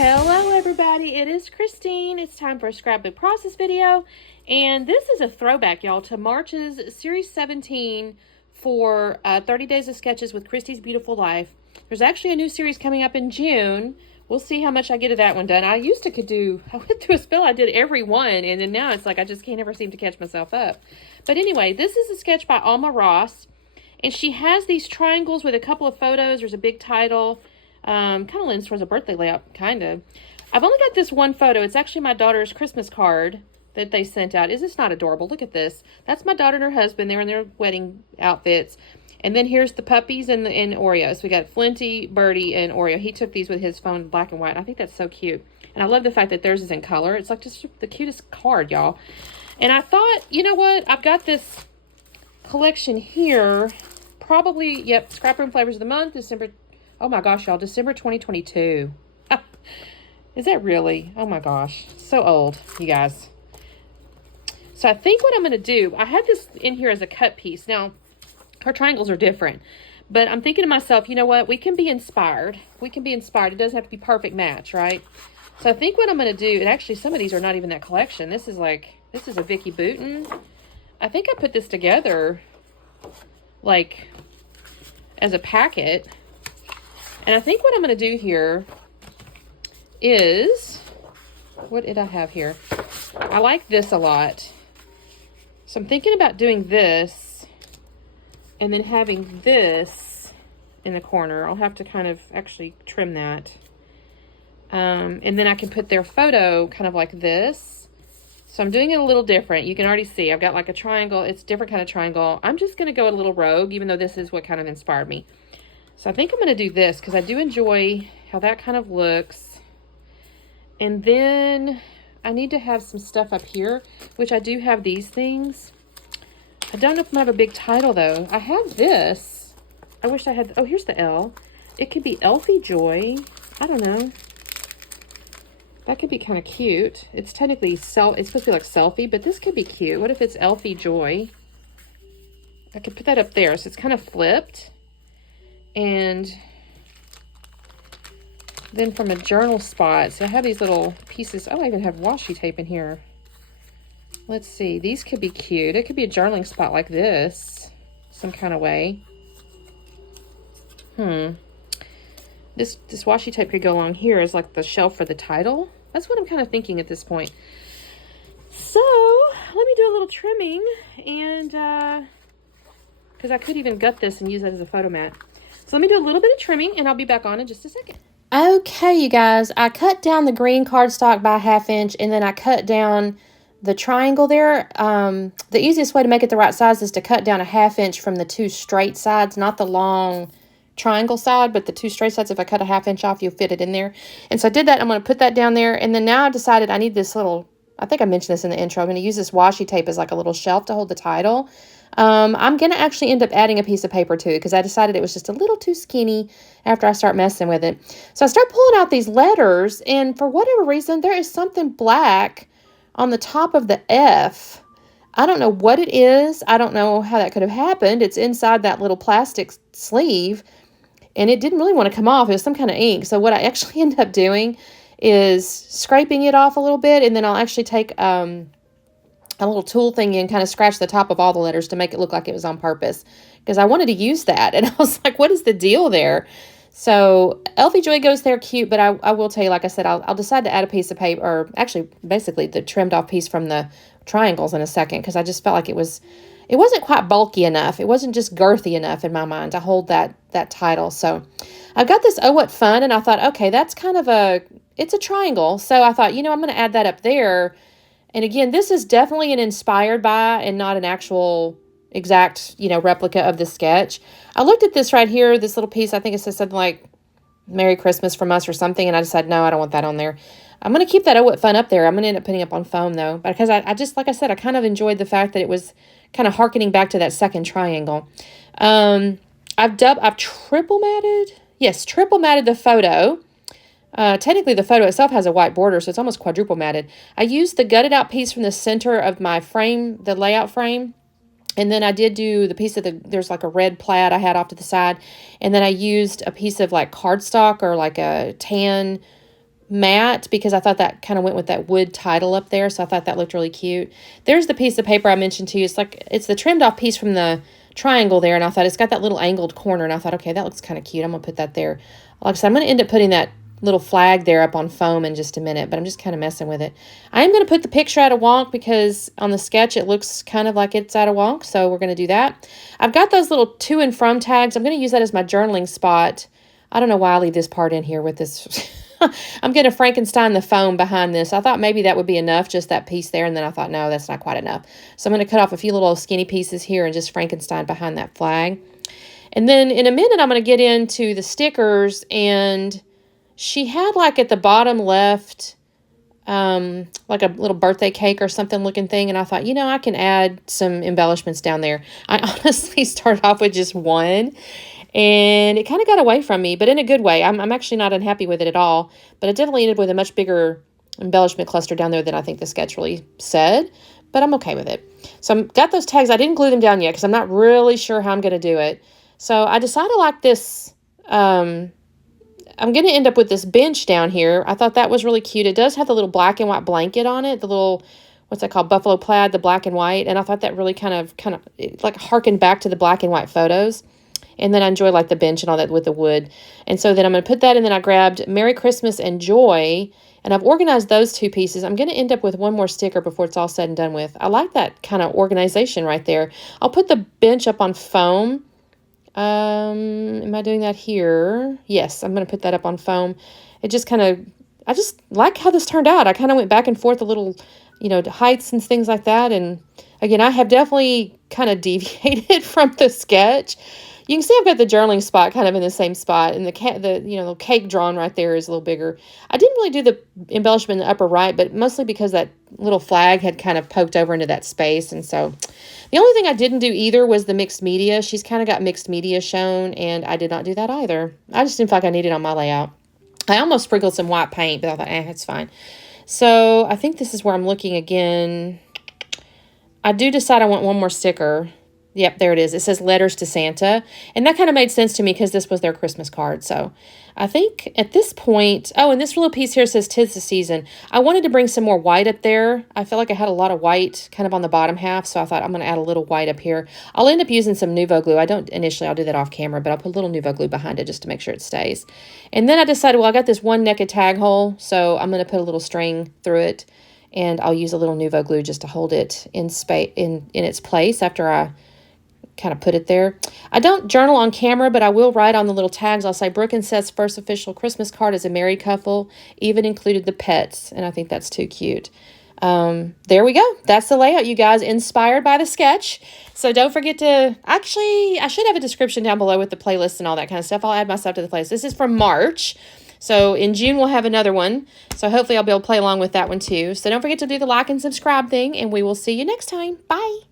Hello everybody, it is Christine. It's time for a Scrapbook Process video, and this is a throwback, y'all, to March's Series 17 for 30 Days of Sketches with Christy's Beautiful Life. There's actually a new series coming up in June. We'll see how much I get of that one done. I went through a spell, I did every one, and then now it's like I just can't ever seem to catch myself up. But anyway, this is a sketch by Alma Ross, and she has these triangles with a couple of photos. There's a big title. Kind of leans towards a birthday layout, kind of. I've only got this one photo. It's actually my daughter's Christmas card that they sent out. Is this not adorable? Look at this. That's my daughter and her husband. They're in their wedding outfits. And then here's the puppies and Oreo. So we got Flinty, Birdie, and Oreo. He took these with his phone, black and white. I think that's so cute. And I love the fact that theirs is in color. It's like just the cutest card, y'all. And I thought, you know what? I've got this collection here. Probably, yep, Scrap Room Flavors of the Month, December. Oh my gosh, y'all, December 2022. Is that really? Oh my gosh, so old, you guys. So I think what I'm going to do, I had this in here as a cut piece. Now, her triangles are different, but I'm thinking to myself, you know what? We can be inspired. We can be inspired. It doesn't have to be perfect match, right? So I think what I'm going to do, and actually some of these are not even that collection. This is a Vicky Bouton. I think I put this together like as a packet. And I think what I'm going to do here is, what did I have here? I like this a lot. So I'm thinking about doing this and then having this in the corner. I'll have to kind of actually trim that. And then I can put their photo kind of like this. So I'm doing it a little different. You can already see I've got like a triangle. It's a different kind of triangle. I'm just going to go a little rogue, even though this is what kind of inspired me. So I think I'm going to do this because I do enjoy how that kind of looks. And then I need to have some stuff up here, which I do have these things. I don't know if I'm going to have a big title, though. I have this. I wish I had... Oh, here's the L. It could be Elfie Joy. I don't know. That could be kind of cute. It's technically... It's supposed to be like selfie, but this could be cute. What if it's Elfie Joy? I could put that up there. So it's kind of flipped. And then from a journal spot, so I have these little pieces. Oh, I even have washi tape in here. Let's see. These could be cute. It could be a journaling spot like this, some kind of way. This washi tape could go along here as like the shelf for the title. That's what I'm kind of thinking at this point. So let me do a little trimming, and because I could even gut this and use that as a photo mat. So let me do a little bit of trimming, and I'll be back on in just a second. Okay, you guys, I cut down the green cardstock by 1/2 inch, and then I cut down the triangle there. The easiest way to make it the right size is to cut down 1/2 inch from the two straight sides, not the long triangle side, but the two straight sides. If I cut 1/2 inch off, you'll fit it in there. And so I did that. I'm going to put that down there, and then now I decided I need this little, I think I mentioned this in the intro, I'm going to use this washi tape as like a little shelf to hold the title. I'm going to actually end up adding a piece of paper too, because I decided it was just a little too skinny after I start messing with it. So I start pulling out these letters, and for whatever reason, there is something black on the top of the F. I don't know what it is. I don't know how that could have happened. It's inside that little plastic sleeve, and it didn't really want to come off. It was some kind of ink. So what I actually ended up doing is scraping it off a little bit, and then I'll actually take a little tool thing and kind of scratch the top of all the letters to make it look like it was on purpose, because I wanted to use that. And I was like, what is the deal there? So Elfie Joy goes there, cute, but I will tell you, like I said, I'll decide to add a piece of paper, or actually basically the trimmed off piece from the triangles in a second, because I just felt like it wasn't quite bulky enough. It wasn't just girthy enough in my mind to hold that title. So I've got this Oh What Fun, and I thought, okay, that's kind of it's a triangle. So I thought, I'm going to add that up there. And again, this is definitely an inspired by and not an actual exact, replica of the sketch. I looked at this right here, this little piece. I think it says something like Merry Christmas from us or something. And I decided, no, I don't want that on there. I'm going to keep that Oh What Fun up there. I'm going to end up putting it up on foam though, because I just, like I said, I kind of enjoyed the fact that it was kind of harkening back to that second triangle. I've triple matted. Yes, triple matted the photo. Technically, the photo itself has a white border, so it's almost quadruple matted. I used the gutted out piece from the center of my frame, the layout frame, And then I did do the piece of there's like a red plaid I had off to the side. And then I used a piece of like cardstock or like a tan matte because I thought that kind of went with that wood title up there. So I thought that looked really cute. There's the piece of paper I mentioned to you. It's the trimmed off piece from the triangle there. And I thought it's got that little angled corner. And I thought, okay, that looks kind of cute. I'm going to put that there. Like I said, I'm going to end up putting that little flag there up on foam in just a minute, but I'm just kind of messing with it. I am going to put the picture out of wonk because on the sketch it looks kind of like it's out of wonk, so we're going to do that. I've got those little to and from tags. I'm going to use that as my journaling spot. I don't know why I leave this part in here with this. I'm going to Frankenstein the foam behind this. I thought maybe that would be enough, just that piece there, and then I thought, no, that's not quite enough. So I'm going to cut off a few little skinny pieces here and just Frankenstein behind that flag. And then in a minute I'm going to get into the stickers, and she had like at the bottom left, like a little birthday cake or something looking thing. And I thought, I can add some embellishments down there. I honestly started off with just one and it kind of got away from me, but in a good way. I'm actually not unhappy with it at all, but it definitely ended with a much bigger embellishment cluster down there than I think the sketch really said, but I'm okay with it. So I've got those tags. I didn't glue them down yet because I'm not really sure how I'm going to do it. So I decided like this, I'm going to end up with this bench down here. I thought that was really cute. It does have the little black and white blanket on it, the little, what's that called, buffalo plaid, the black and white. And I thought that really kind of like harkened back to the black and white photos. And then I enjoy like the bench and all that with the wood. And so then I'm going to put that, and then I grabbed Merry Christmas and Joy, and I've organized those two pieces. I'm going to end up with one more sticker before it's all said and done with. I like that kind of organization right there. I'll put the bench up on foam. Am I doing that here? Yes, I'm going to put that up on foam. It just kind of, I just like how this turned out. I kind of went back and forth a little, heights and things like that. And again, I have definitely kind of deviated from the sketch. You can see I've got the journaling spot kind of in the same spot, and the cake drawn right there is a little bigger. I didn't really do the embellishment in the upper right, but mostly because that little flag had kind of poked over into that space. And so the only thing I didn't do either was the mixed media. She's kind of got mixed media shown, and I did not do that either. I just didn't feel like I needed it on my layout. I almost sprinkled some white paint, but I thought, it's fine. So I think this is where I'm looking again. I do decide I want one more sticker. Yep, there it is. It says Letters to Santa. And that kind of made sense to me because this was their Christmas card. So I think at this point, and this little piece here says 'Tis the Season. I wanted to bring some more white up there. I feel like I had a lot of white kind of on the bottom half. So I thought I'm going to add a little white up here. I'll end up using some Nuvo glue. I'll do that off camera, but I'll put a little Nuvo glue behind it just to make sure it stays. And then I decided, I got this one naked tag hole. So I'm going to put a little string through it. And I'll use a little Nuvo glue just to hold it in its place after I kind of put it there. I don't journal on camera, but I will write on the little tags. I'll say Brooke and Seth's first official Christmas card as a married couple, even included the pets, and I think that's too cute. There we go. That's the layout, you guys, inspired by the sketch. So don't forget to, actually, I should have a description down below with the playlist and all that kind of stuff. I'll add my stuff to the playlist. This is from March. So in June, we'll have another one. So hopefully I'll be able to play along with that one too. So don't forget to do the like and subscribe thing, and we will see you next time. Bye.